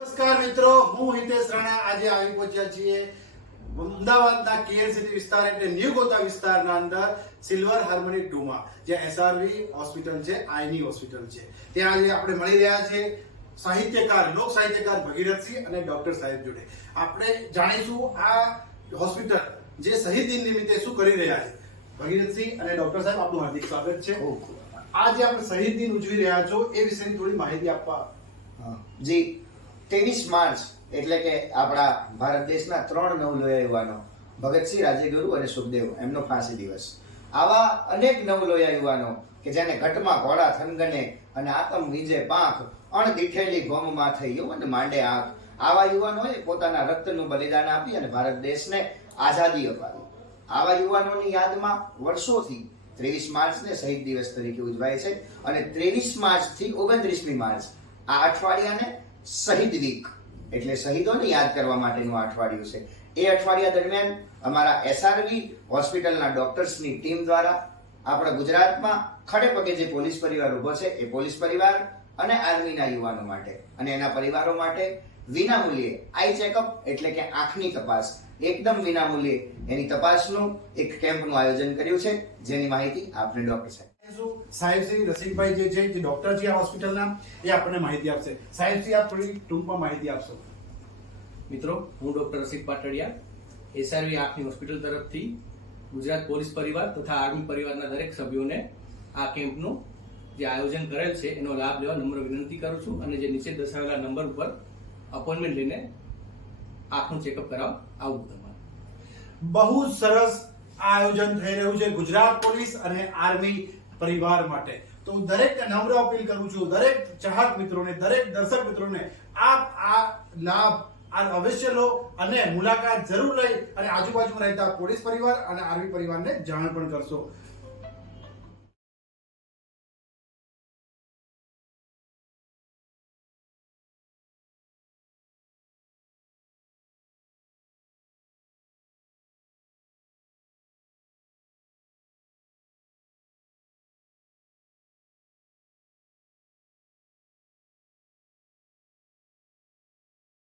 નમસ્કાર મિત્રો, હું હિતેશ રાણા આજે આવી પહોંચ્યા છીએ અમદાવાદના કેર સિટી વિસ્તાર એટલે ન્યૂ ગોતા વિસ્તારના અંદર સિલ્વર હાર્મની 2 માં જ્યાં એસઆરવી હોસ્પિટલ છે, આઈની હોસ્પિટલ છે. ત્યાં આજે આપણે મળી રહ્યા છે સાહિત્યકાર, લોક સાહિત્યકાર ભગીરથસિંહ અને ડોક્ટર સાહેબ જોડે. આપણે જાણીશું આ હોસ્પિટલ જે શહીદ દિન નિમિત્તે શું કરી રહ્યા છે. ભગીરથસિંહ અને ડોક્ટર સાહેબ, આપનું હાર્દિક સ્વાગત છે. આજે આપણે શહીદ દિન ઉજવી રહ્યા છો એ વિશેની થોડી માહિતી આપવા. જી, 23 માર્ચ એટલે કે આપણા ભારત દેશના 3 નવલોયા યુવાનો ભગતસિંહ, રાજગુરુ અને સુખદેવ એમનો ફાંસી દિવસ. આવા અનેક નવલોયા યુવાનો કે જેને ઘટમાં ઘોડા થનગને અને આતમ વિજે પાંખ અણદીઠેલી ગોમમાં થઈ યુવન માંડે આંખ. આવા યુવાનોએ પોતાના રક્તનું બલિદાન આપી અને ભારત દેશને આઝાદી અપાવી. આવા યુવાનોની યાદમાં વર્ષોથી 23 માર્ચને શહીદ દિવસ તરીકે ઉજવાય છે અને 23 માર્ચ થી 29મી માર્ચ આ અઠવાડિયાને શહીદ વીક એટલે શહીદોને યાદ કરવા માટેનું અઠવાડિયું છે. એ અઠવાડિયા દરમિયાન અમારા એસઆરવી હોસ્પિટલના ડોક્ટર્સની ટીમ દ્વારા આપણા ગુજરાતમાં ખડે પગે જે પોલીસ પરિવાર ઉભો છે એ પોલીસ પરિવાર અને આર્મીના યુવાનો માટે અને એના પરિવારો માટે વિનામૂલ્યે આઈ ચેકઅપ એટલે કે આંખની તપાસ એકદમ વિનામૂલ્યે એની તપાસનું એક કેમ્પનું આયોજન કર્યું છે, જેની માહિતી આપને ડોક્ટર સાહેબ શ્રી રસિકભાઈ જે છે, જે ડોક્ટર છે આ હોસ્પિટલના, એ આપણને માહિતી આપશે. સાહેબ શ્રી, આપ થોડી ટૂંકમાં માહિતી આપશો. મિત્રો, હું ડોક્ટર રસિક પાટડિયા, એસઆરવી આંખની હોસ્પિટલ તરફથી ગુજરાત પોલીસ પરિવાર તથા આર્મી પરિવારના દરેક સભ્યોને આ કેમ્પનું જે આયોજન કરેલ છે એનો લાભ લેવા નમ્ર વિનંતી કરું છું અને જે નીચે દર્શાવેલા નંબર ઉપર અપોઇન્ટમેન્ટ લઈને આંખનું ચેકઅપ કરાવવા આવું તમારે. બહુ સરસ આયોજન થઈ રહ્યું છે ગુજરાત પોલીસ અને આર્મી પરિવાર માટે. તો હું દરેક નમ્ર અપીલ કરું છું, દરેક ચાહક મિત્રોને, દરેક દર્શક મિત્રોને, આપ આ લાભ અવશ્ય લો અને મુલાકાત જરૂર લઈ અને આજુબાજુમાં રહેતા પોલીસ પરિવાર અને આર્મી પરિવારને જાણ પણ કરશો.